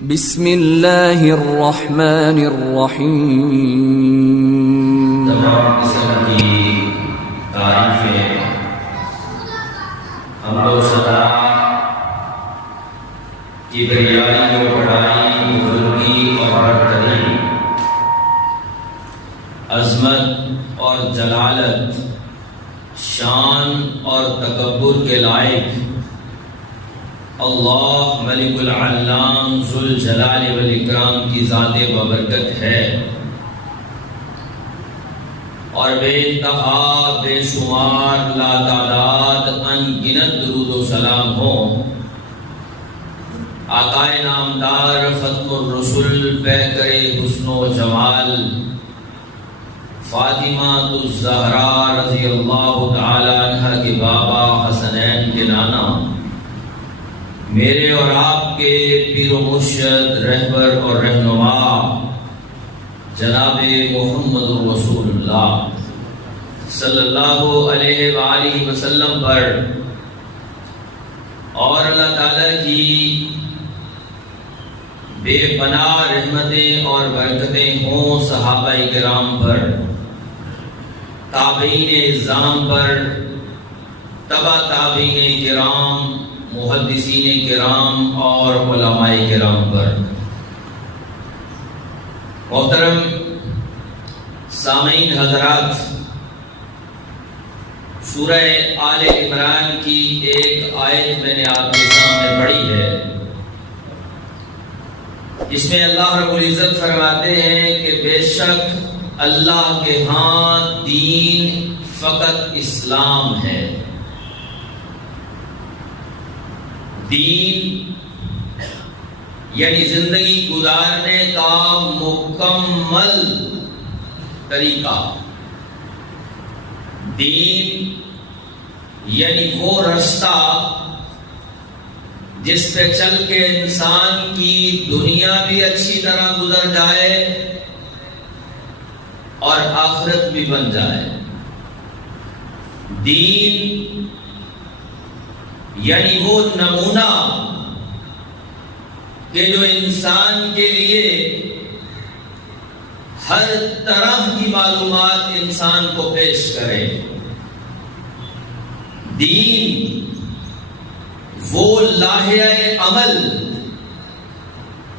بسم اللہ الرحمن الرحیم. تمام قسم کی تعریفیں حمد و ثنا کبریائی و بڑائی بزرگی اور برتری عظمت اور جلالت شان اور تکبر کے لائق اللہ ملک العلام ذوالجلال والاکرام کی ذات بابرکت ہے، اور بے انتہا بے شمار لا تعداد ان گنت درود و سلام ہو آقائے نامدار ختم الرسل پیکر حسن و جمال فاطمہ الزہرا رضی اللہ تعالی عنہ کے بابا حسنین کے نانا، میرے اور آپ کے پیر و مرشد رہبر اور رہنما جناب محمد رسول اللہ صلی اللہ علیہ وآلہ وسلم پر، اور اللہ تعالیٰ کی بے پناہ رحمتیں اور برکتیں ہوں صحابہ کرام پر، تابعین اعظام پر، تبع تابعین کرام، محدثین کرام اور علماء کرام پر. محترم سامعین حضرات، سورہ آل عمران کی ایک آیت میں نے آپ کے سامنے پڑھی ہے، اس میں اللہ رب العزت فرماتے ہیں کہ بے شک اللہ کے ہاں دین فقط اسلام ہے. دین یعنی زندگی گزارنے کا مکمل طریقہ، دین یعنی وہ رستہ جس پہ چل کے انسان کی دنیا بھی اچھی طرح گزر جائے اور آخرت بھی بن جائے. دین یعنی وہ نمونہ کہ جو انسان کے لیے ہر طرح کی معلومات انسان کو پیش کرے. دین وہ لاہیہ عمل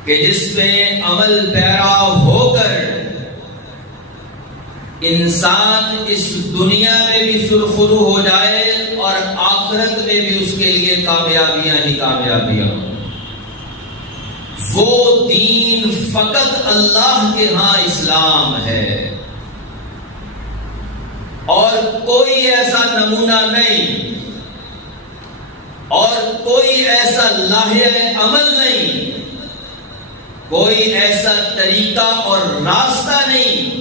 کہ جس میں عمل پیرا ہو کر انسان اس دنیا میں بھی سرخرو ہو جائے اور آخرت میں بھی اس کے لیے کامیابیاں ہی کامیابیاں. وہ دین فقط اللہ کے ہاں اسلام ہے، اور کوئی ایسا نمونہ نہیں اور کوئی ایسا لاہیہ عمل نہیں، کوئی ایسا طریقہ اور راستہ نہیں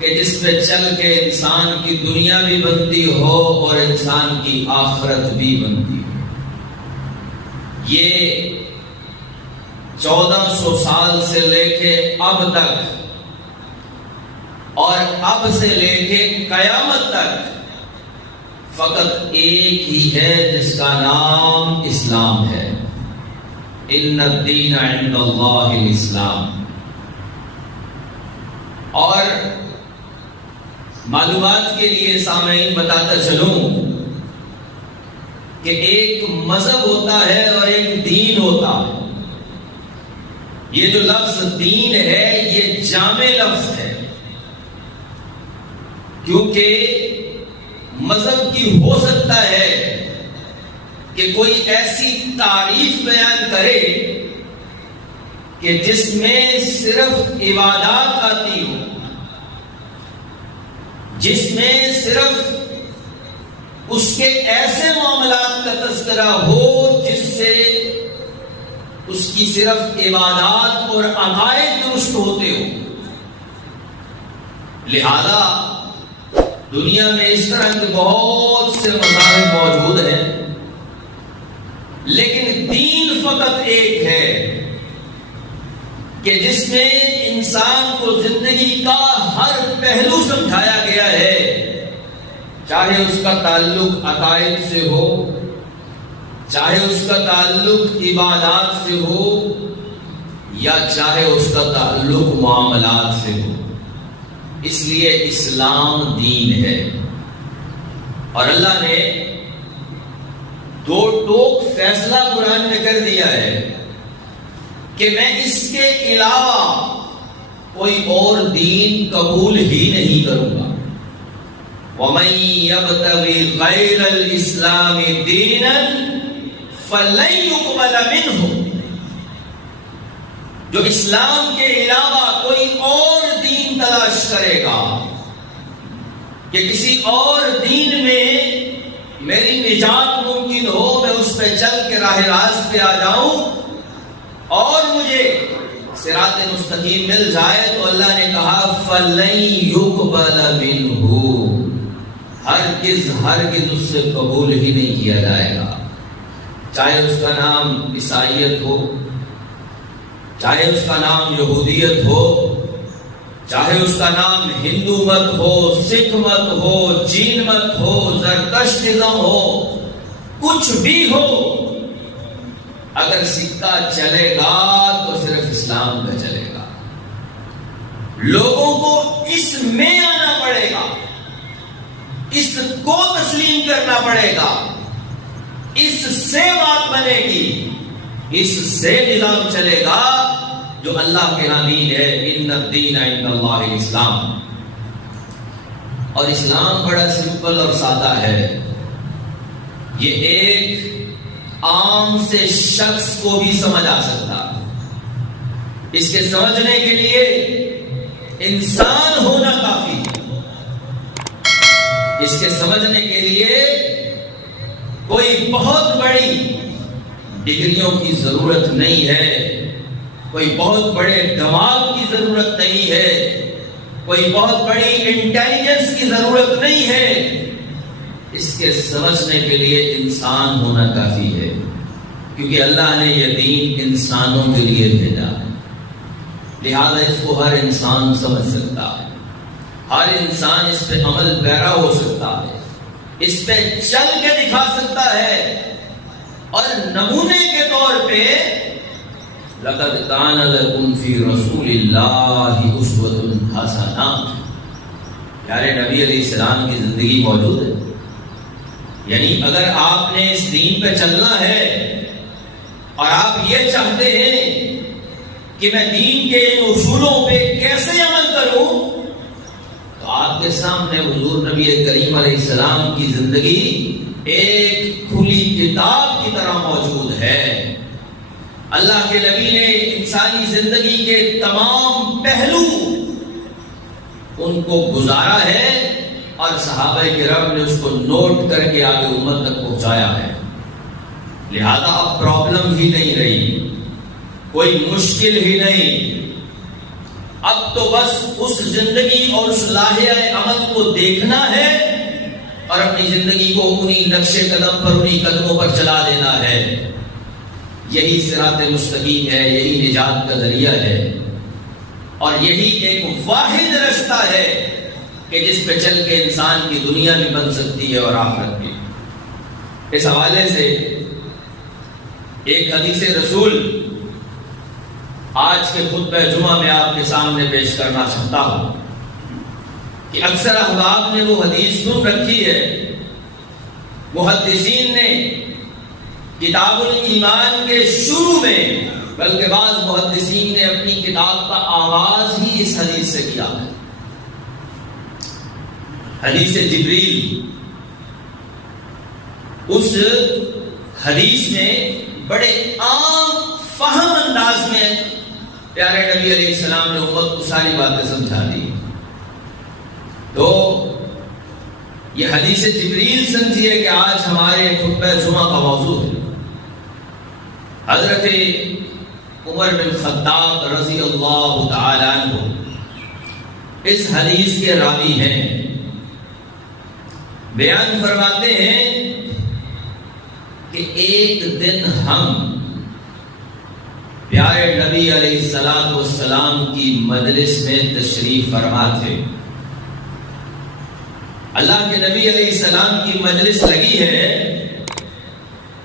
کہ جس پہ چل کے انسان کی دنیا بھی بنتی ہو اور انسان کی آخرت بھی بنتی ہو. یہ 1400 سال سے لے کے اب تک اور اب سے لے کے قیامت تک فقط ایک ہی ہے جس کا نام اسلام ہے. ان الدین عند اللہ الاسلام. اور معلومات کے لیے سامعین بتاتا چلوں کہ ایک مذہب ہوتا ہے اور ایک دین ہوتا ہے. یہ جو لفظ دین ہے یہ جامع لفظ ہے، کیونکہ مذہب کی ہو سکتا ہے کہ کوئی ایسی تعریف بیان کرے کہ جس میں صرف عبادات آتی ہو، جس میں صرف اس کے ایسے معاملات کا تذکرہ ہو جس سے اس کی صرف عبادات اور عقائد درست ہوتے ہو. لہذا دنیا میں اس طرح کے بہت سے مذاہب موجود ہیں، لیکن دین فقط ایک ہے کہ جس میں انسان کو زندگی کا ہر پہلو سمجھایا گیا ہے، چاہے اس کا تعلق عقائد سے ہو، چاہے اس کا تعلق عبادات سے ہو، یا چاہے اس کا تعلق معاملات سے ہو. اس لیے اسلام دین ہے. اور اللہ نے دو ٹوک فیصلہ قرآن میں کر دیا ہے کہ میں اس کے علاوہ کوئی اور دین قبول ہی نہیں کروں گا. وَمَن يَبْتَغِ غَيْرَ الْإِسْلَامِ دِينًا فَلَن يُقْبَلَ مِنْهُ. جو اسلام کے علاوہ کوئی اور دین تلاش کرے گا کہ کسی اور دین میں میری نجات ممکن ہو، میں اس پہ چل کے راہ راست پہ آ جاؤں اور مجھے صراط مستقیم مل جائے، تو اللہ نے کہا فَلَن يُقْبَلَ مِنْهُ. ہرگز اس سے قبول ہی نہیں کیا جائے گا. چاہے اس کا نام عیسائیت ہو، چاہے اس کا نام یہودیت ہو، چاہے اس کا نام ہندو مت ہو، سکھ مت ہو، جین مت ہو، زرتشتزم ہو، کچھ بھی ہو، اگر سکہ چلے گا تو صرف اسلام کا چلے گا. لوگوں کو اس میں آنا پڑے گا، اس کو تسلیم کرنا پڑے گا، اس سے بات بنے گی، اس سے نظام چلے گا جو اللہ کے ہاں دین ہے. ان الدین عند اللہ الاسلام. اور اسلام بڑا سمپل اور سادہ ہے. یہ ایک عام سے شخص کو بھی سمجھ آ سکتا. اس کے سمجھنے کے لیے انسان ہونا کافی ہے. اس کے سمجھنے کے لیے کوئی بہت بڑی ڈگریوں کی ضرورت نہیں ہے، کوئی بہت بڑے دماغ کی ضرورت نہیں ہے، کوئی بہت بڑی انٹیلیجنس کی ضرورت نہیں ہے. اس کے سمجھنے کے لیے انسان ہونا کافی ہے، کیونکہ اللہ نے یہ دین انسانوں کے لیے بھیجا ہے. لہذا اس کو ہر انسان سمجھ سکتا ہے، ہر انسان اس پہ عمل پیرا ہو سکتا ہے، اس پہ چل کے دکھا سکتا ہے. اور نمونے کے طور پہ لَقَدْ كَانَ لَكُمْ فِي رَسُولِ اللَّهِ أُسْوَةٌ حَسَنَةٌ. پیارے نبی علیہ السلام کی زندگی موجود ہے. یعنی اگر آپ نے اس دین پہ چلنا ہے اور آپ یہ چاہتے ہیں کہ میں دین کے ان اصولوں پہ کیسے عمل کروں، تو آپ کے سامنے حضور نبی کریم علیہ السلام کی زندگی ایک کھلی کتاب کی طرح موجود ہے. اللہ کے نبی نے انسانی زندگی کے تمام پہلو ان کو گزارا ہے اور صحابہ کرام نے اس کو نوٹ کر کے آگے امت تک پہنچایا ہے. لہذا اب پرابلم ہی نہیں رہی، کوئی مشکل ہی نہیں. اب تو بس اس زندگی اور اس لاہیہ عمل کو دیکھنا ہے اور اپنی زندگی کو انہی نقش قدم پر، انہی قدموں پر چلا دینا ہے. یہی صراط مستقیم ہے، یہی نجات کا ذریعہ ہے، اور یہی ایک واحد رستہ ہے کہ جس پہ چل کے انسان کی دنیا بھی بن سکتی ہے اور آخرت بھی. اس حوالے سے ایک حدیث رسول آج کے خطبہ جمعہ میں آپ کے سامنے پیش کرنا چاہتا ہوں کہ اکثر احباب نے وہ حدیث سن رکھی ہے. محدثین نے کتاب الایمان کے شروع میں، بلکہ بعض محدثین نے اپنی کتاب کا آغاز ہی اس حدیث سے کیا ہے. حدیث جبریل. اس حدیث میں بڑے عام فہم انداز میں پیارے نبی علیہ السلام نے امت کو ساری باتیں سمجھا دی. تو یہ حدیث جبریل سمجھیے کہ آج ہمارے خطبہ جمعہ کا موضوع ہے. حضرت عمر بن خطاب رضی اللہ تعالی عنہ اس حدیث کے راوی ہیں. بیان فرماتے ہیں کہ ایک دن ہم پیارے نبی علیہ السلام کی مجلس میں تشریف فرما تھے. اللہ کے نبی علیہ السلام کی مجلس لگی ہے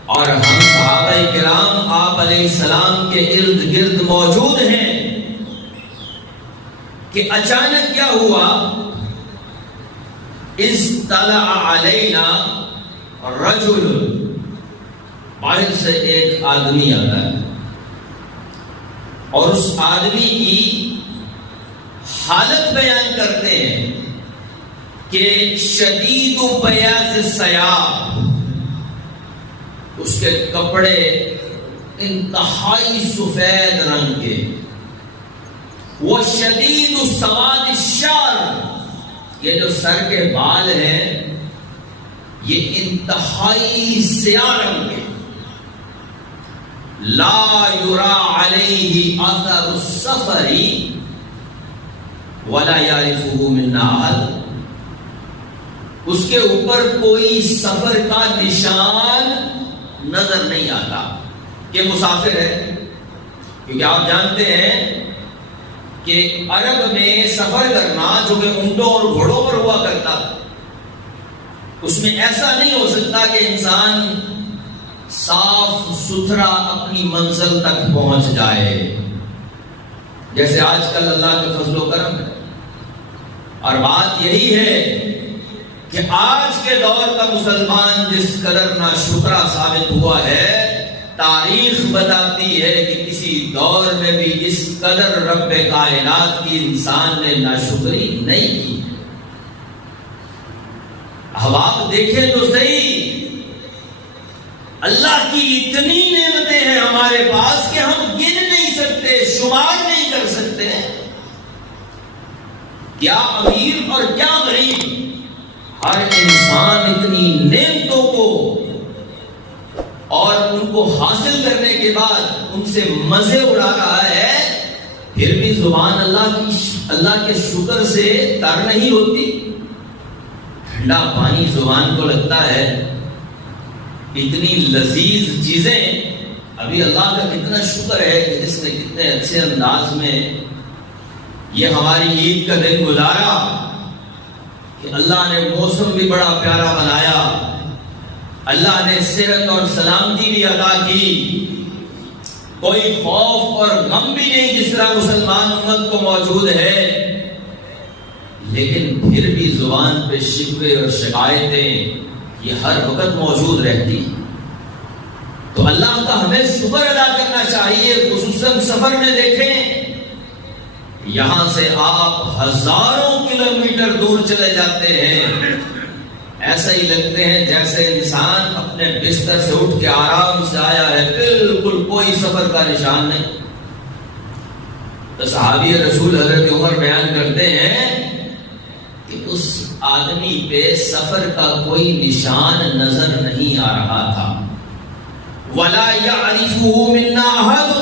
اور ہم صحابہ کرام آپ علیہ السلام کے ارد گرد موجود ہیں کہ اچانک کیا ہوا، اطلع علینا رجل، باہر سے ایک آدمی آتا ہے اور اس آدمی کی حالت بیان کرتے ہیں کہ شدید بیاض الثیاب، اس کے کپڑے انتہائی سفید رنگ کے، وہ شدید سواد الشعر، یہ جو سر کے بال ہیں یہ انتہائی سیاہ رنگ کے، لا یرا علیہ اثر السفر ولا یعرفہ منا احد، اس کے اوپر کوئی سفر کا نشان نظر نہیں آتا کہ مسافر ہے، کیونکہ آپ جانتے ہیں کہ عرب میں سفر کرنا جو کہ اونٹوں اور گھوڑوں پر ہوا کرتا، اس میں ایسا نہیں ہو سکتا کہ انسان صاف ستھرا اپنی منزل تک پہنچ جائے، جیسے آج کل اللہ کے فضل و کرم ہے۔ اور بات یہی ہے کہ آج کے دور کا مسلمان جس قدر ناشکرا ثابت ہوا ہے، تاریخ بتاتی ہے کہ کسی دور میں بھی اس قدر رب کائنات کی انسان نے ناشکری نہیں کی۔ اب آپ دیکھیں تو صحیح، اللہ کی اتنی نعمتیں ہیں ہمارے پاس کہ ہم گن نہیں سکتے، شمار نہیں کر سکتے، کیا امیر اور کیا غریب، ہر انسان اتنی نعمتوں کو اور ان کو حاصل کرنے کے بعد ان سے مزے اڑا رہا ہے، پھر بھی زبان اللہ کے شکر سے تر نہیں ہوتی۔ ٹھنڈا پانی زبان کو لگتا ہے، اتنی لذیذ چیزیں، ابھی اللہ کا کتنا شکر ہے کہ جس نے کتنے اچھے انداز میں یہ ہماری عید کا دن گزارا، کہ اللہ نے موسم بھی بڑا پیارا بنایا، اللہ نے صحت اور سلامتی بھی عطا کی، کوئی خوف اور غم بھی نہیں جس طرح مسلمان امت کو موجود ہے، لیکن پھر بھی زبان پہ شکوے اور شکایتیں یہ ہر وقت موجود رہتی۔ تو اللہ کا ہمیں شکر ادا کرنا چاہیے، خصوصاً سفر میں دیکھیں، یہاں سے آپ ہزاروں کلومیٹر دور چلے جاتے ہیں، ایسا ہی لگتے ہیں جیسے انسان اپنے بستر سے اٹھ کے آرام سے آیا ہے، بالکل کوئی سفر کا نشان نہیں۔ تو صحابی رسول حضرت عمر بیان کرتے ہیں کہ اس آدمی پہ سفر کا کوئی نشان نظر نہیں آ رہا تھا، وَلَا يَعْرِفُهُ مِنَّا أَحَدٌ،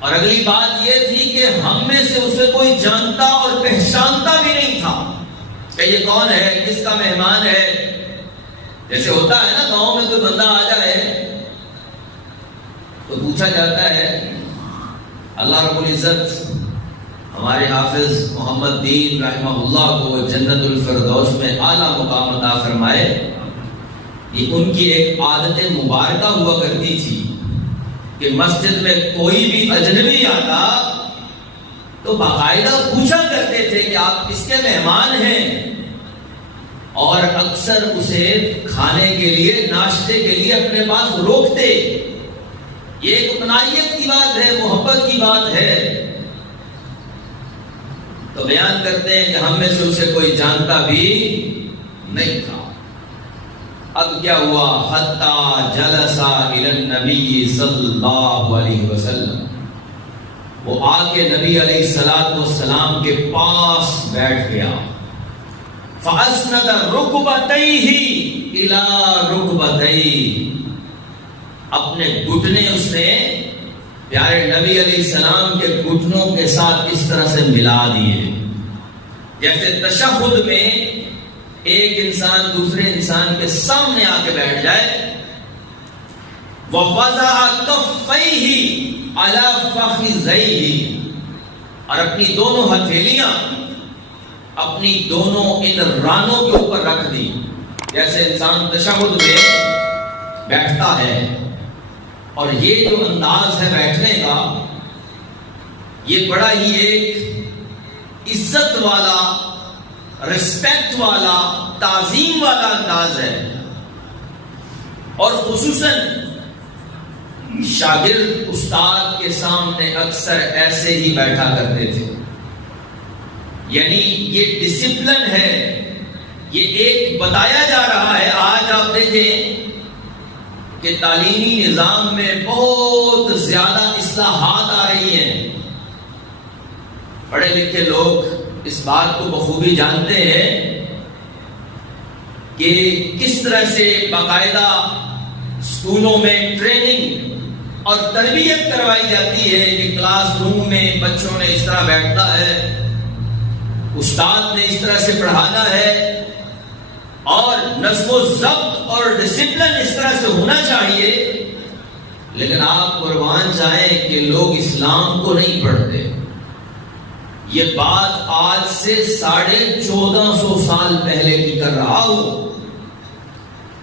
اور اگلی بات یہ تھی کہ ہم میں سے اسے کوئی جانتا اور پہچانتا بھی نہیں تھا کہ یہ کون ہے، کس کا مہمان ہے۔ جیسے ہوتا ہے نا، گاؤں میں کوئی بندہ آ جائے تو پوچھا جاتا ہے، اللہ رب العزت ہمارے حافظ محمد دین رحمہ اللہ کو جنت الفردوس میں اعلیٰ مقام عطا فرمائے، یہ ان کی ایک عادت مبارکہ ہوا کرتی تھی کہ مسجد میں کوئی بھی اجنبی آتا تو باقاعدہ پوچھا کرتے تھے کہ آپ کس کے مہمان ہیں، اور اکثر اسے کھانے کے لیے، ناشتے کے لیے اپنے پاس روکتے۔ یہ ایک اپنائیت کی بات ہے، محبت کی بات ہے۔ تو بیان کرتے ہیں کہ ہم میں سے اسے کوئی جانتا بھی نہیں تھا۔ اب کیا ہوا، حتی جلسا الی النبی صلی اللہ علیہ وسلم، وہ آ کے نبی علیہ السلام کے پاس بیٹھ گیا، فاسند رکبتیہ الی رکبتیہ، اپنے گھٹنے اس نے پیارے نبی علیہ السلام کے گھٹنوں کے ساتھ اس طرح سے ملا دیے، جیسے تشہد میں ایک انسان دوسرے انسان کے سامنے آ کے بیٹھ جائے۔ وَوَضَعَ كَفَّيْهِ عَلَى فَخِذَيْهِ، اور اپنی دونوں ہتھیلیاں اپنی دونوں ان رانوں کے اوپر رکھ دی، جیسے انسان تشہد میں بیٹھتا ہے، اور یہ جو انداز ہے بیٹھنے کا، یہ بڑا ہی ایک عزت والا، رسپیکٹ والا، تعظیم والا انداز ہے. اور خصوصاً شاگرد استاد کے سامنے اکثر ایسے ہی بیٹھا کرتے تھے. یعنی یہ ڈسپلن ہے، یہ ایک بتایا جا رہا ہے. آج آپ دیکھیں کہ تعلیمی نظام میں بہت زیادہ اصلاحات آ رہی ہیں. پڑھے لکھے لوگ اس بات کو بخوبی جانتے ہیں کہ کس طرح سے باقاعدہ اسکولوں میں ٹریننگ اور تربیت کروائی جاتی ہے کہ کلاس روم میں بچوں نے اس طرح بیٹھنا ہے، استاد نے اس طرح سے پڑھانا ہے، اور نظم و ضبط اور ڈسپلن اس طرح سے ہونا چاہیے. لیکن آپ قربان جائیں کہ لوگ اسلام کو نہیں پڑھتے. یہ بات آج سے 1450 سال پہلے کی کر رہا ہوں،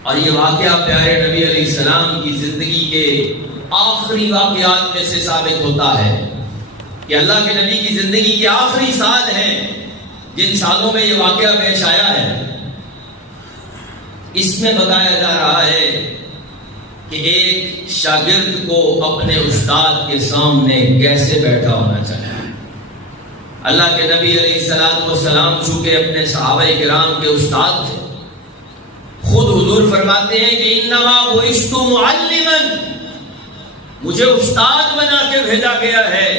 اور یہ واقعہ پیارے نبی علیہ السلام کی زندگی کے آخری واقعات میں سے ثابت ہوتا ہے کہ اللہ کے نبی کی زندگی کے آخری سال ہیں جن سالوں میں یہ واقعہ پیش آیا ہے. اس میں بتایا جا رہا ہے کہ ایک شاگرد کو اپنے استاد کے سامنے کیسے بیٹھا ہونا چاہیے. اللہ کے نبی علیہ السلام چونکہ اپنے صحابہ کرام کے استاد تھے، خود حضور فرماتے ہیں کہ انما بعثت معلما، مجھے استاد بنا کے بھیجا گیا ہے.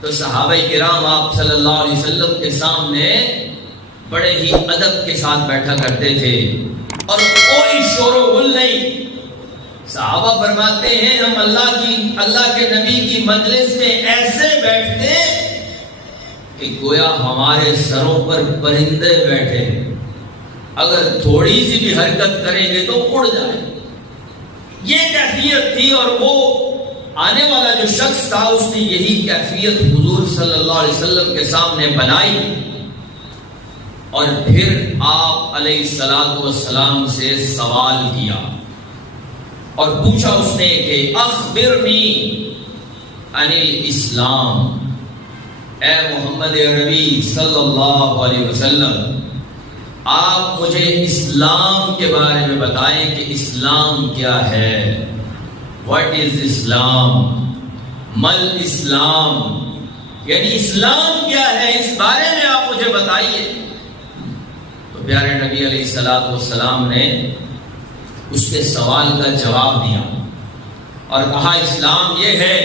تو صحابہ کرام آپ صلی اللہ علیہ وسلم کے سامنے بڑے ہی ادب کے ساتھ بیٹھا کرتے تھے اور کوئی شور و غل نہیں. صحابہ فرماتے ہیں ہم اللہ کے نبی کی مجلس میں ایسے بیٹھتے کہ گویا ہمارے سروں پر پرندے بیٹھے ہیں، اگر تھوڑی سی بھی حرکت کریں گے تو اڑ جائیں. یہ کیفیت تھی، اور وہ آنے والا جو شخص تھا اس نے یہی کیفیت حضور صلی اللہ علیہ وسلم کے سامنے بنائی. اور پھر آپ علیہ السلام سے سوال کیا اور پوچھا اس نے کہ اخبرنی عن الاسلام، اے محمد عربی صلی اللہ علیہ وسلم آپ مجھے اسلام کے بارے میں بتائیں کہ اسلام کیا ہے. واٹ از اسلام، مل اسلام، یعنی اسلام کیا ہے، اس بارے میں آپ مجھے بتائیے. تو پیارے نبی علیہ السلام نے اس کے سوال کا جواب دیا اور کہا اسلام یہ ہے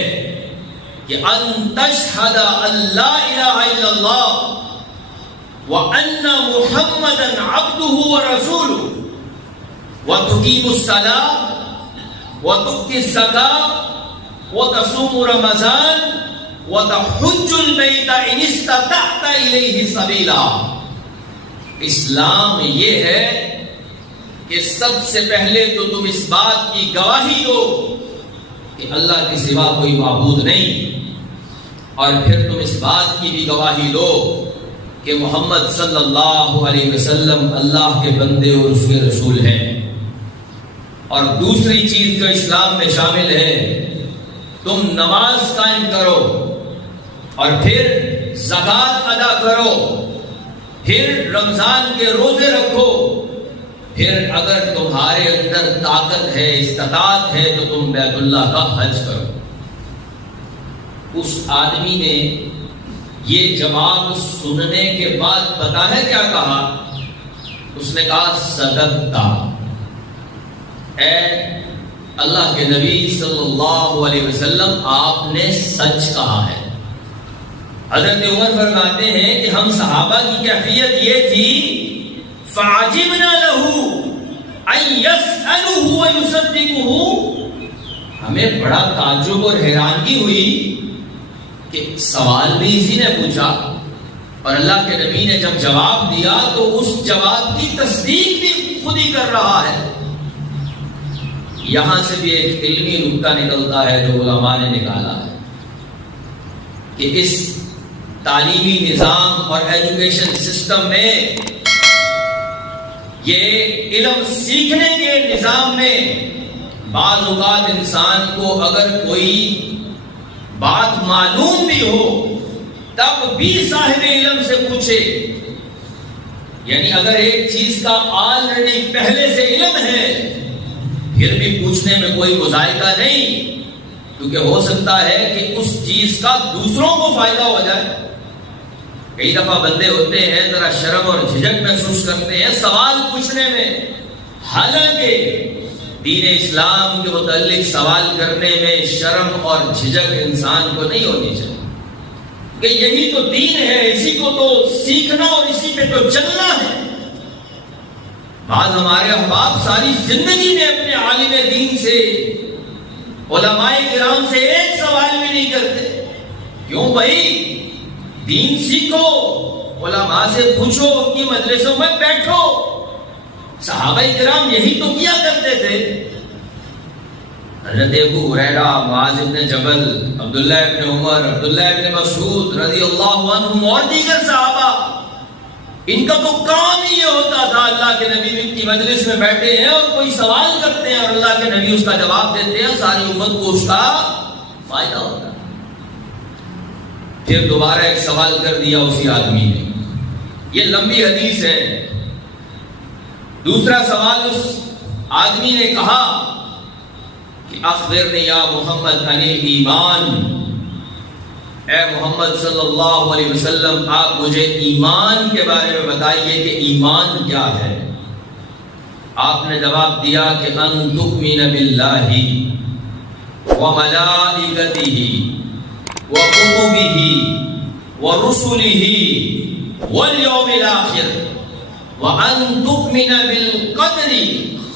کہ ان تشہد ان لا الہ الا اللہ وان محمدا عبدہ ورسولہ وتقیم الصلاۃ وتؤتی الزکاۃ وتصوم رمضان وتحج البیت ان استطعت الیہ سبیلا. اسلام یہ ہے کہ سب سے پہلے تو تم اس بات کی گواہی دو کہ اللہ کے سوا کوئی معبود نہیں، اور پھر تم اس بات کی بھی گواہی دو کہ محمد صلی اللہ علیہ وسلم اللہ کے بندے اور اس کے رسول ہیں. اور دوسری چیز جو اسلام میں شامل ہے، تم نماز قائم کرو اور پھر زکوٰۃ ادا کرو، پھر رمضان کے روزے رکھو، پھر اگر تمہارے اندر طاقت ہے، استطاعت ہے تو تم بیت اللہ کا حج کرو. اس آدمی نے یہ جواب سننے کے بعد پتہ ہے کیا کہا؟ اس نے کہا صدقتا، اے اللہ کے نبی صلی اللہ علیہ وسلم آپ نے سچ کہا ہے. حضرت عمر فرماتے ہیں کہ ہم صحابہ کی کیفیت یہ تھی فعجبنا له ان يسأله ويصدقه، ہمیں بڑا تعجب اور حیرانگی ہوئی کہ سوال بھی اسی نے پوچھا اور اللہ کے نبی نے جب جواب دیا تو اس جواب کی تصدیق بھی خود ہی کر رہا ہے. یہاں سے بھی ایک علمی نکتہ نکلتا ہے جو علماء نے نکالا ہے کہ اس تعلیمی نظام اور ایجوکیشن سسٹم میں، یہ علم سیکھنے کے نظام میں بعض اوقات انسان کو اگر کوئی بات معلوم بھی ہو تب بھی صاحب علم سے پوچھے. یعنی اگر ایک چیز کا آلریڈی پہلے سے علم ہے پھر بھی پوچھنے میں کوئی مذائقہ نہیں، کیونکہ ہو سکتا ہے کہ اس چیز کا دوسروں کو فائدہ ہو جائے. کئی دفعہ بندے ہوتے ہیں ذرا شرم اور جھجک محسوس کرتے ہیں سوال پوچھنے میں، حالانکہ دین اسلام کے متعلق سوال کرنے میں شرم اور جھجک انسان کو نہیں ہونی چاہیے، کہ یہی تو دین ہے، اسی کو تو سیکھنا اور اسی پہ تو چلنا ہے. بعض ہمارے احباب ساری زندگی میں اپنے عالم دین سے، علماء کرام سے ایک سوال بھی نہیں کرتے. کیوں بھائی؟ دین سیکھو، علماء سے پوچھو، اپنی مجلسوں میں بیٹھو. صحابہ کرام یہی تو کیا کرتے تھے. حضرت ابو ہریرہ، معاذ بن جبل، عبداللہ ابن عمر، عبداللہ ابن مسعود رضی اللہ عنہم اور دیگر صحابہ، ان کا تو کام ہی یہ ہوتا تھا اللہ کے نبی کی مجلس میں بیٹھے ہیں اور کوئی سوال کرتے ہیں اور اللہ کے نبی اس کا جواب دیتے ہیں، ساری امت کو اس کا فائدہ ہوتا ہے. پھر دوبارہ ایک سوال کر دیا اسی آدمی نے، یہ لمبی حدیث ہے. دوسرا سوال اس آدمی نے کہا کہ اخبرنی یا محمد عن ایمان، اے محمد صلی اللہ علیہ وسلم آپ مجھے ایمان کے بارے میں بتائیے کہ ایمان کیا ہے. آپ نے جواب دیا کہ ان تؤمن باللہ وملائکتہ وکتبہ ورسلہ والیوم الآخر وان تؤمن بالقدر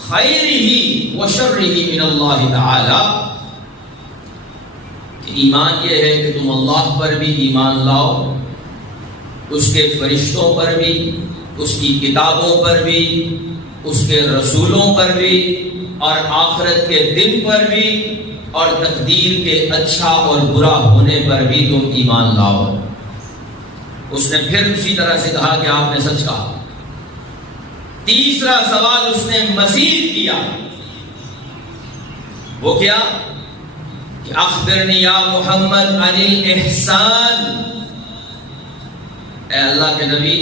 خیرہ وشرہ من اللہ تعالی. ایمان یہ ہے کہ تم اللہ پر بھی ایمان لاؤ، اس کے فرشتوں پر بھی، اس کی کتابوں پر بھی، اس کے رسولوں پر بھی، اور آخرت کے دن پر بھی، اور تقدیر کے اچھا اور برا ہونے پر بھی تم ایمان لاؤ. اس نے پھر اسی طرح سے کہا کہ آپ نے سچ کہا. تیسرا سوال اس نے مزید کیا، وہ کیا کہ اخبرنی یا محمد عن الاحسان، اے اللہ کے نبی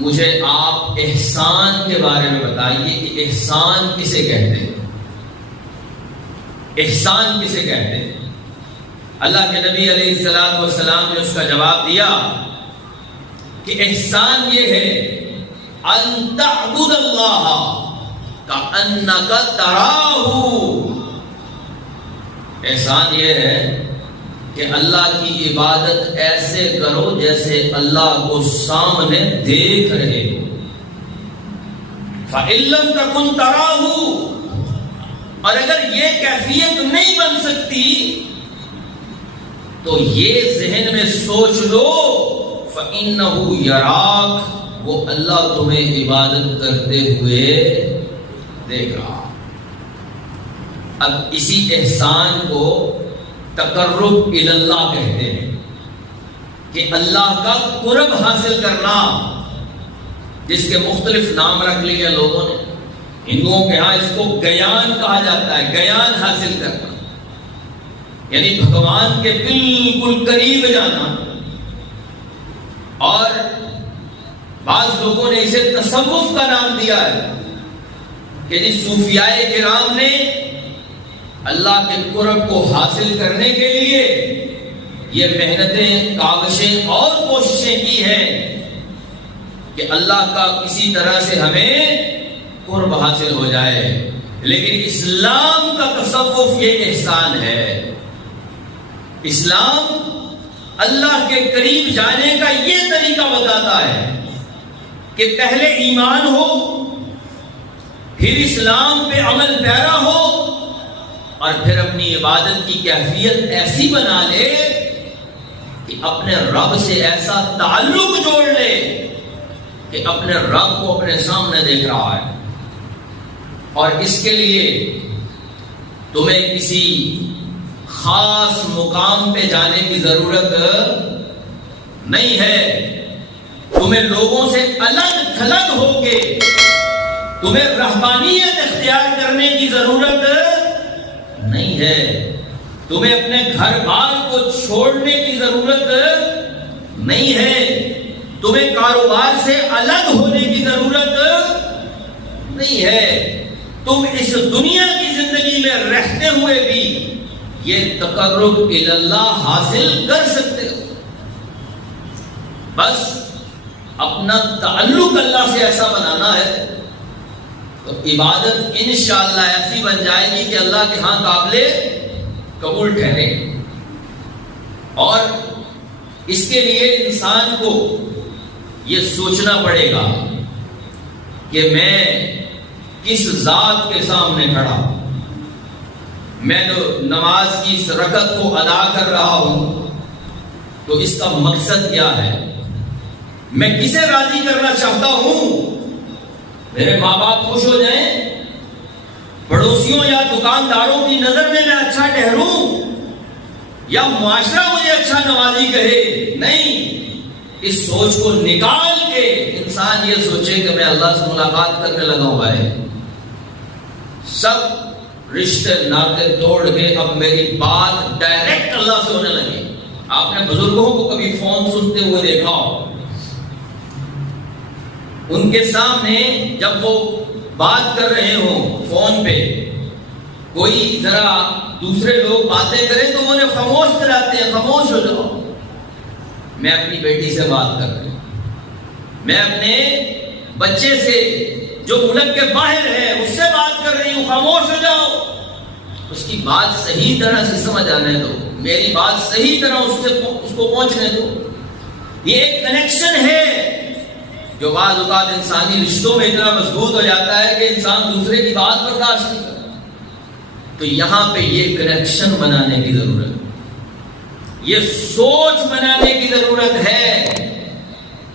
مجھے آپ احسان کے بارے میں بتائیے کہ احسان کسے کہتے ہیں، احسان کسے کہتے ہیں. اللہ کے نبی علیہ الصلوۃ والسلام نے اس کا جواب دیا کہ احسان یہ ہے ان تعبد اللہ کأنک تراہ. احسان یہ ہے کہ اللہ کی عبادت ایسے کرو جیسے اللہ کو سامنے دیکھ رہے ہو. فإن لم تکن تراہ، اور اگر یہ کیفیت نہیں بن سکتی تو یہ ذہن میں سوچ لو فإنہ یراک، وہ اللہ تمہیں عبادت کرتے ہوئے دیکھ رہا. اب اسی احسان کو تقرب الی اللہ کہتے ہیں، کہ اللہ کا قرب حاصل کرنا، جس کے مختلف نام رکھ لیے لوگوں نے. ہندوؤں کے ہاں اس کو گیان کہا جاتا ہے، گیان حاصل کرنا، یعنی بھگوان کے بالکل قریب جانا. اور بعض لوگوں نے اسے تصوف کا نام دیا ہے کہ جس صوفیاء کرام نے اللہ کے قرب کو حاصل کرنے کے لیے یہ محنتیں، کاوشیں اور کوششیں کی ہیں کہ اللہ کا کسی طرح سے ہمیں قرب حاصل ہو جائے. لیکن اسلام کا تصوف یہ احسان ہے. اسلام اللہ کے قریب جانے کا یہ طریقہ بتاتا ہے کہ پہلے ایمان ہو، پھر اسلام پہ عمل پیرا ہو، اور پھر اپنی عبادت کی کیفیت ایسی بنا لے کہ اپنے رب سے ایسا تعلق جوڑ لے کہ اپنے رب کو اپنے سامنے دیکھ رہا ہے. اور اس کے لیے تمہیں کسی خاص مقام پہ جانے کی ضرورت نہیں ہے. تمہیں لوگوں سے الگ تھلگ ہو کے تمہیں رہبانیت اختیار کرنے کی ضرورت نہیں ہے. تمہیں اپنے گھر بار کو چھوڑنے کی ضرورت نہیں ہے. تمہیں کاروبار سے الگ ہونے کی ضرورت نہیں ہے. تم اس دنیا کی زندگی میں رہتے ہوئے بھی یہ تقرب الی اللہ حاصل کر سکتے ہو. بس اپنا تعلق اللہ سے ایسا بنانا ہے تو عبادت انشاءاللہ ایسی بن جائے گی کہ اللہ کے ہاں قابل قبول ٹھہرے. اور اس کے لیے انسان کو یہ سوچنا پڑے گا کہ میں کس ذات کے سامنے کھڑا ہوں. میں جو نماز کی اس رکعت کو ادا کر رہا ہوں تو اس کا مقصد کیا ہے؟ میں کسے راضی کرنا چاہتا ہوں؟ میرے ماں باپ خوش ہو جائیں، پڑوسیوں یا دکانداروں کی نظر میں اچھا ٹھہروں، یا معاشرہ مجھے اچھا نوازی کہے؟ نہیں. اس سوچ کو نکال کے انسان یہ سوچے کہ میں اللہ سے ملاقات کرنے لگا ہوا ہے. سب رشتے ناطے توڑ کے اب میری بات ڈائریکٹ اللہ سے ہونے لگی. آپ نے بزرگوں کو کبھی فون سنتے ہوئے دیکھا ہو؟ ان کے سامنے جب وہ بات کر رہے ہوں فون پہ، کوئی ذرا دوسرے لوگ باتیں کریں تو وہ انہیں خاموش کراتے ہیں، خاموش ہو جاؤ. میں اپنی بیٹی سے بات کر رہی ہوں، میں اپنے بچے سے جو ملک کے باہر ہے اس سے بات کر رہی ہوں، خاموش ہو جاؤ. اس کی بات صحیح طرح سے سمجھ آنے دو، میری بات صحیح طرح اس کو پہنچنے دو. یہ ایک کنیکشن ہے جو بعض اوقات انسانی رشتوں میں اتنا مضبوط ہو جاتا ہے کہ انسان دوسرے کی بات برداشت نہیں کرتا. تو یہاں پہ یہ کنیکشن بنانے کی ضرورت ہے، یہ سوچ بنانے کی ضرورت ہے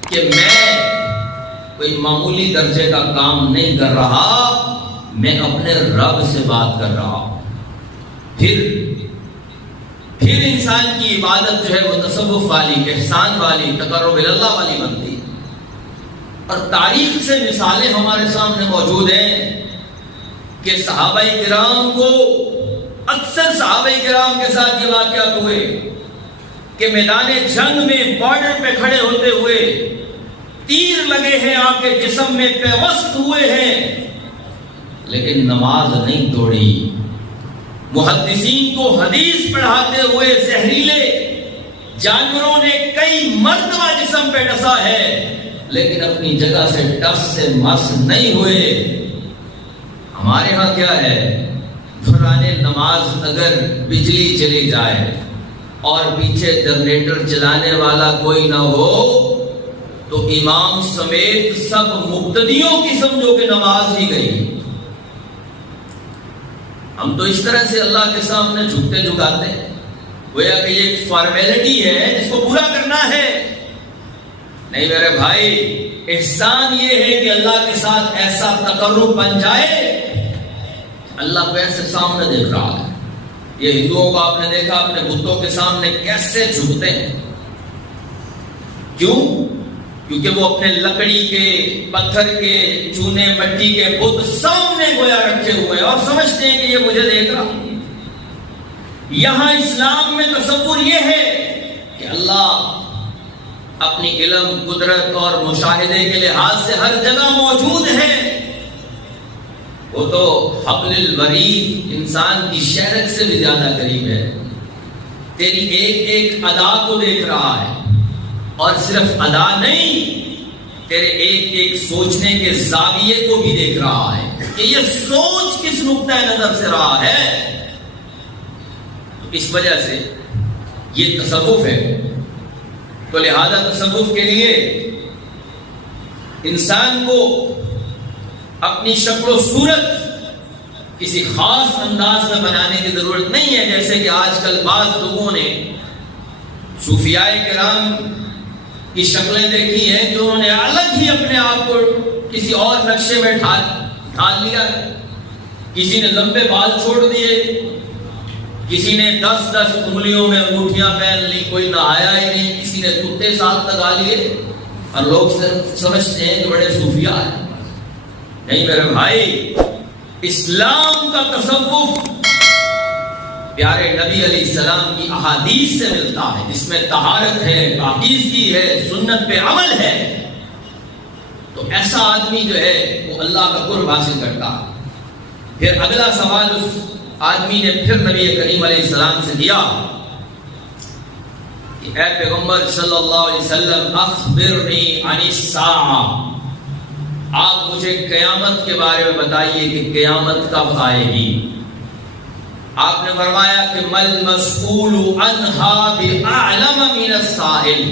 کہ میں کوئی معمولی درجے کا کام نہیں کر رہا، میں اپنے رب سے بات کر رہا ہوں. پھر انسان کی عبادت جو ہے وہ تصوف والی، احسان والی، تقرب الی اللہ والی بنتی ہے. اور تاریخ سے مثالیں ہمارے سامنے موجود ہیں کہ صحابہ کرام کو اکثر صحابہ کرام کے ساتھ یہ واقعات ہوئے کہ میدان جنگ میں بارڈر پہ کھڑے ہوتے ہوئے تیر لگے ہیں، آپ کے جسم میں پیوست ہوئے ہیں، لیکن نماز نہیں توڑی. محدثین کو حدیث پڑھاتے ہوئے زہریلے جانوروں نے کئی مرتبہ جسم پہ ڈسا ہے، لیکن اپنی جگہ سے ٹس سے مس نہیں ہوئے. ہمارے ہاں کیا ہے؟ دوران نماز اگر بجلی چلی جائے اور پیچھے جنریٹر چلانے والا کوئی نہ ہو تو امام سمیت سب مقتدیوں کی سمجھو کہ نماز ہی گئی. ہم تو اس طرح سے اللہ کے سامنے جھکتے جھکاتے ہیں گویا کہ یہ ایک فارمیلٹی ہے جس کو پورا کرنا ہے. نہیں میرے بھائی، احسان یہ ہے کہ اللہ کے ساتھ ایسا تقرب بن جائے، اللہ کو ایسے سامنے دیکھ رہا ہے. یہ ہندوؤں کو آپ نے دیکھا اپنے بتوں کے سامنے کیسے جھکتے ہیں. کیوں؟ کیونکہ وہ اپنے لکڑی کے، پتھر کے، چونے مٹی کے بت سامنے گویا رکھے ہوئے اور سمجھتے ہیں کہ یہ مجھے دیکھ رہا. یہاں اسلام میں تصور یہ ہے کہ اللہ اپنی علم، قدرت اور مشاہدے کے لحاظ سے ہر جگہ موجود ہے. وہ تو حبل الورید، انسان کی شہرت سے بھی زیادہ قریب ہے. تیری ایک ایک ادا کو دیکھ رہا ہے، اور صرف ادا نہیں، تیرے ایک ایک سوچنے کے زاویے کو بھی دیکھ رہا ہے کہ یہ سوچ کس نقطہ نظر سے رہا ہے. اس وجہ سے یہ تصوف ہے. تو لہذا تصوف کے لیے انسان کو اپنی شکل و صورت کسی خاص انداز میں بنانے کی ضرورت نہیں ہے، جیسے کہ آج کل بعض لوگوں نے صوفیاء کرام کی شکلیں دیکھی ہیں کہ انہوں نے الگ ہی اپنے آپ کو کسی اور نقشے میں ڈھال لیا. کسی نے لمبے بال چھوڑ دیے، کسی نے 10 انگلیوں میں انگوٹھیاں پہن لی، کوئی نہایا ہی نہیں، کسی نے کتے ساتھ لگا لیے، اور لوگ سمجھتے ہیں کہ بڑے صوفیاء ہیں. نہیں میرے بھائی، اسلام کا تصوف پیارے نبی علیہ السلام کی احادیث سے ملتا ہے، جس میں طہارت ہے، پاکیزگی ہے، سنت پہ عمل ہے، تو ایسا آدمی جو ہے وہ اللہ کا قرب حاصل کرتا ہے۔ پھر اگلا سوال اس آدمی نے پھر نبی کریم علیہ السلام سے کیا کہ اے پیغمبر صلی اللہ علیہ وسلم اخبرنی عن الساعہ، آپ مجھے قیامت کے بارے میں بتائیے کہ قیامت کب آئے گی۔ آپ نے فرمایا کہ مل مسئول عنہا بأعلم من السائل،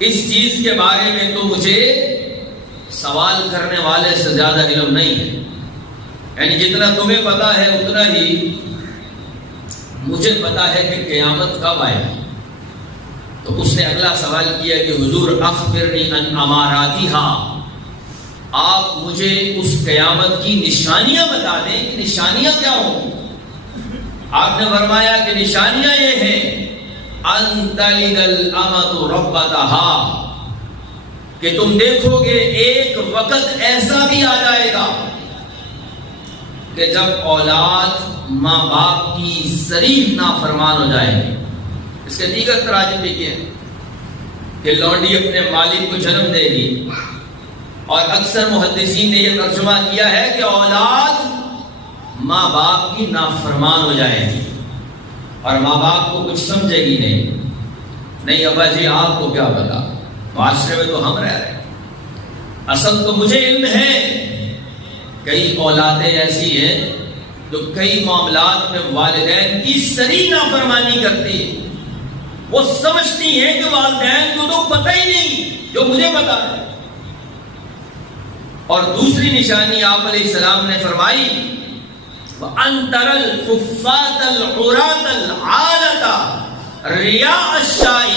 اس چیز کے بارے میں تو مجھے سوال کرنے والے سے زیادہ علم نہیں ہے، یعنی جتنا تمہیں پتا ہے اتنا ہی مجھے پتا ہے کہ قیامت کب آئے گی۔ تو اس نے اگلا سوال کیا کہ حضور اخبرنی عن اماراتہا، آپ مجھے اس قیامت کی نشانیاں بتا دیں کہ نشانیاں کیا ہوں۔ آپ نے فرمایا کہ نشانیاں یہ ہیں ان تلد الامۃ ربتہا، کہ تم دیکھو گے ایک وقت ایسا بھی آ جائے گا کہ جب اولاد ماں باپ کی صریح نافرمان ہو جائے گی۔ اس کے دیگر تراجم بھی کیے کہ لونڈی اپنے مالک کو جنم دے گی، اور اکثر محدثین نے یہ ترجمہ کیا ہے کہ اولاد ماں باپ کی نافرمان ہو جائے گی اور ماں باپ کو کچھ سمجھے گی نہیں ابا جی آپ کو کیا پتا، معاشرے میں تو ہم رہ رہے ہیں، اصل تو مجھے علم ہے۔ کئی اولادیں ایسی ہیں جو کئی معاملات میں والدین کی صریح نافرمانی کرتی ہے، وہ سمجھتی ہیں کہ والدین کو تو پتہ ہی نہیں جو مجھے پتا ہے۔ اور دوسری نشانی آپ علیہ السلام نے فرمائی وَأَن تَرَى الْحُفَّاةَ الْعُرَاةَ الْعَالَةَ رِيَاءَ الشَّاءِ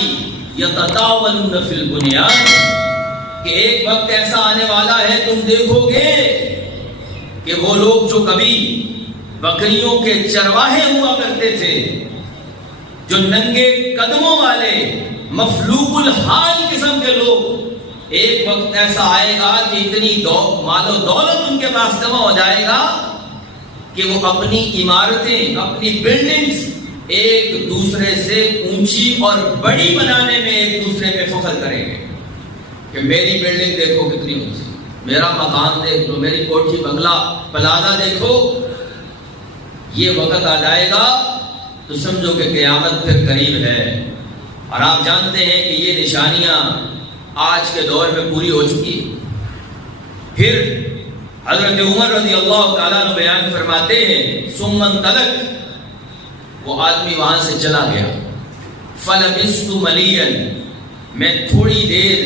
يَتَطَاوَلُونَ فِي الْبُنْيَانِ، کہ ایک وقت ایسا آنے والا ہے تم دیکھو گے کہ وہ لوگ جو کبھی بکریوں کے چرواہے ہوا کرتے تھے، جو ننگے قدموں والے مفلوق الحال قسم کے لوگ، ایک وقت ایسا آئے گا کہ اتنی مال و دولت ان کے پاس جمع ہو جائے گا کہ وہ اپنی عمارتیں، اپنی بلڈنگز ایک دوسرے سے اونچی اور بڑی بنانے میں ایک دوسرے پہ فخر کریں گے کہ میری بلڈنگ دیکھو کتنی اونچی، میرا مکان دیکھ لو، میری کوٹھی بنگلہ پلازہ دیکھو۔ یہ وقت آ جائے گا تو سمجھو کہ قیامت پھر قریب ہے۔ اور آپ جانتے ہیں کہ یہ نشانیاں آج کے دور میں پوری ہو چکی۔ پھر حضرت عمر رضی اللہ تعالیٰ عنہ بیان فرماتے ہیں ثم انطلق، وہ آدمی وہاں سے چلا گیا، فلبثت مليا، میں تھوڑی دیر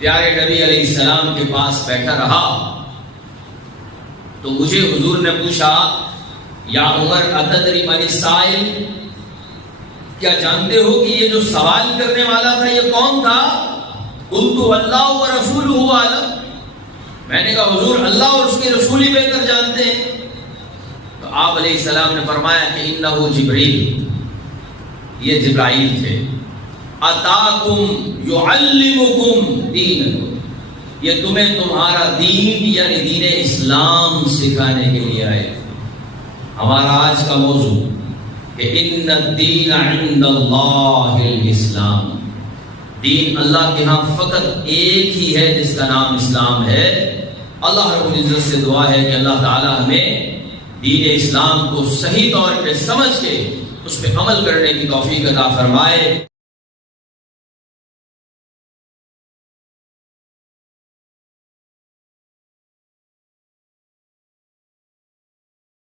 پیارے نبی علیہ السلام کے پاس بیٹھا رہا، تو مجھے حضور نے پوچھا یا عمر اتدری من السائل، کیا جانتے ہو کہ یہ جو سوال کرنے والا تھا یہ کون تھا؟ قلت اللہ ورسولہ اعلم، میں نے کہا حضور اللہ اور اس کے رسول ہی بہتر جانتے ہیں۔ تو آپ علیہ السلام نے فرمایا کہ انہ جبریل، یہ جبرائیل تھے، اتاکم یعلمکم دینکم، یہ تمہیں تمہارا دین یعنی دین اسلام سکھانے کے لیے آئے۔ ہمارا آج کا موضوع کہ ان الدین عند اللہ الاسلام، دین اللہ کے ہاں فقط ایک ہی ہے جس کا نام اسلام ہے۔ اللہ رب العزت سے دعا ہے کہ اللہ تعالی ہمیں دین اسلام کو صحیح طور پہ سمجھ کے اس پہ عمل کرنے کی توفیق عطا فرمائے۔